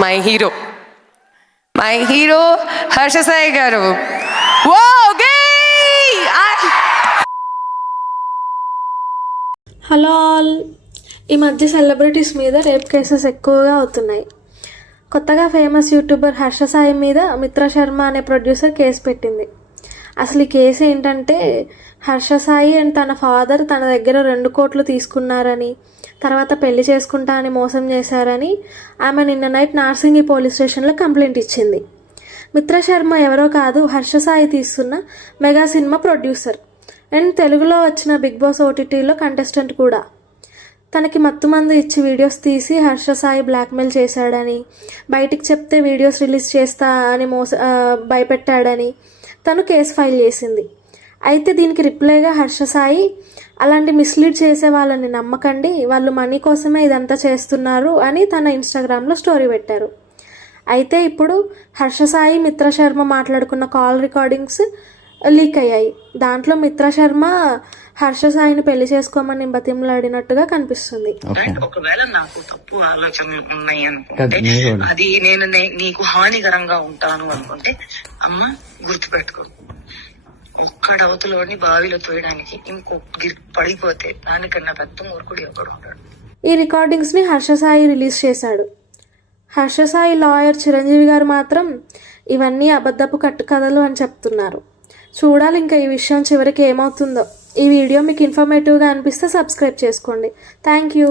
My hero Harsha Sai గారు. Hello all. ఈ మధ్య సెలబ్రిటీస్ మీద రేప్ కేసెస్ ఎక్కువగా అవుతున్నాయి. కొత్తగా ఫేమస్ యూట్యూబర్ హర్ష సాయి మీద మిత్ర శర్మ అనే ప్రొడ్యూసర్ కేసు పెట్టింది. అసలు ఈ కేసు ఏంటంటే, హర్ష సాయి అండ్ తన ఫాదర్ తన దగ్గర 2 కోట్లు తీసుకున్నారని, తర్వాత పెళ్లి చేసుకుంటా అని మోసం చేశారని ఆమె నిన్న నైట్ నార్సింగి పోలీస్ స్టేషన్లో కంప్లైంట్ ఇచ్చింది. మిత్ర శర్మ ఎవరో కాదు, హర్ష సాయి తీస్తున్న మెగా సినిమా ప్రొడ్యూసర్ అండ్ తెలుగులో వచ్చిన బిగ్ బాస్ ఓటీటీలో కంటెస్టెంట్ కూడా. తనకి మత్తుమందు ఇచ్చి వీడియోస్ తీసి హర్ష సాయి బ్లాక్మెయిల్ చేశాడని, బయటికి చెప్తే వీడియోస్ రిలీజ్ చేస్తా అని భయపెట్టాడని తను కేసు ఫైల్ చేసింది. అయితే దీనికి రిప్లైగా హర్ష సాయి, అలాంటి మిస్లీడ్ చేసే వాళ్ళని నమ్మకండి, వాళ్ళు మనీ కోసమే ఇదంతా చేస్తున్నారు అని తన ఇన్స్టాగ్రామ్లో స్టోరీ పెట్టారు. అయితే ఇప్పుడు హర్ష సాయి మిత్ర శర్మ మాట్లాడుకున్న కాల్ రికార్డింగ్స్ లీక్ అయ్యాయి. దాంట్లో మిత్ర శర్మ హర్ష సాయిని పెళ్లి చేసుకోమని బతిమలాడినట్టుగా కనిపిస్తుంది. ఒకవేళ నాకు తప్పు ఆలోచనలు ఉన్నాయి అనుకుంటే, అది నేను నీకు హానికరంగా ఉంటాను అనుకుంటే, అమ్మ గుర్తుపెట్టుకో, ఒక్కడవతలోని బావిలో తోయడానికి పడిపోతే దానికన్నా పెద్ద మూర్ఖుడు ఎక్కడ ఉంటాడు. ఈ రికార్డింగ్స్ ని హర్ష సాయి రిలీజ్ చేశాడు. హర్ష సాయి లాయర్ చిరంజీవి గారు మాత్రం ఇవన్నీ అబద్ధపు కట్టుకథలు అని చెప్తున్నారు. చూడాలి ఇంకా ఈ విషయం చివరికి ఏమవుతుందో. ఈ వీడియో మీకు ఇన్ఫర్మేటివ్గా అనిపిస్తే సబ్స్క్రైబ్ చేసుకోండి. Thank you.